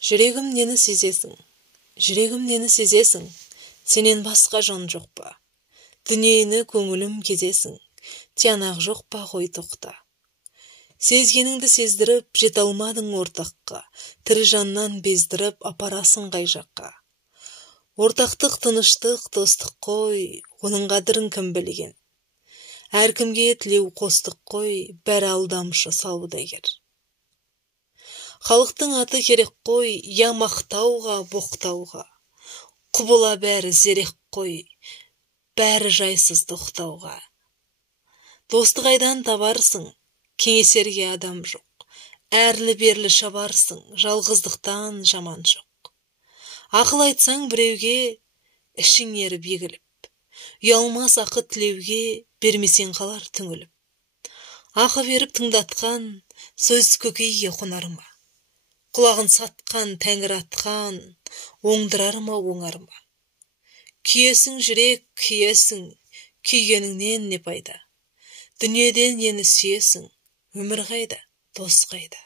Жүрегім нені сезесің, жүрегім нені сезесің, сенен басқа жан жоқ па? Дүниені көңілім кезесің, тиянақ жоқ па, қой тоқта. Сезгеніңді сездіріп, жете алмадың ортаққа, тірі жаннан бездіріп, апарасың қай жаққа. Ортақтық, тыныштық, достық қой, оның қадірін кім білген? Әркімге тілеу қостық қой, бәрі алдамшы саудагер. Халықтың аты керек қой, я мақтауға, боқтауға. Құбыла бәрі зерек қой, бәрі жайсыз тоқтауға. Досты қайдан табарсың, кеңесерге адам жоқ. Әрлі-берлі шабарсың, жалғыздықтан жаман жоқ. Ақыл айтсаң біреуге, ішің еріп егіліп. Ұялмас ақы тілеуге, бермесең қалар түңіліп. Ақы беріп тыңдатқан, сөз көкейге қонар ма? Құлағын сатқан, тәңір атқан, оңдырар ма, оңар ма? Күйесің жүрек, күйесің, күйгеніңнен не пайда? Дүниеден нені сүйесің, өмір қайда, дос қайда?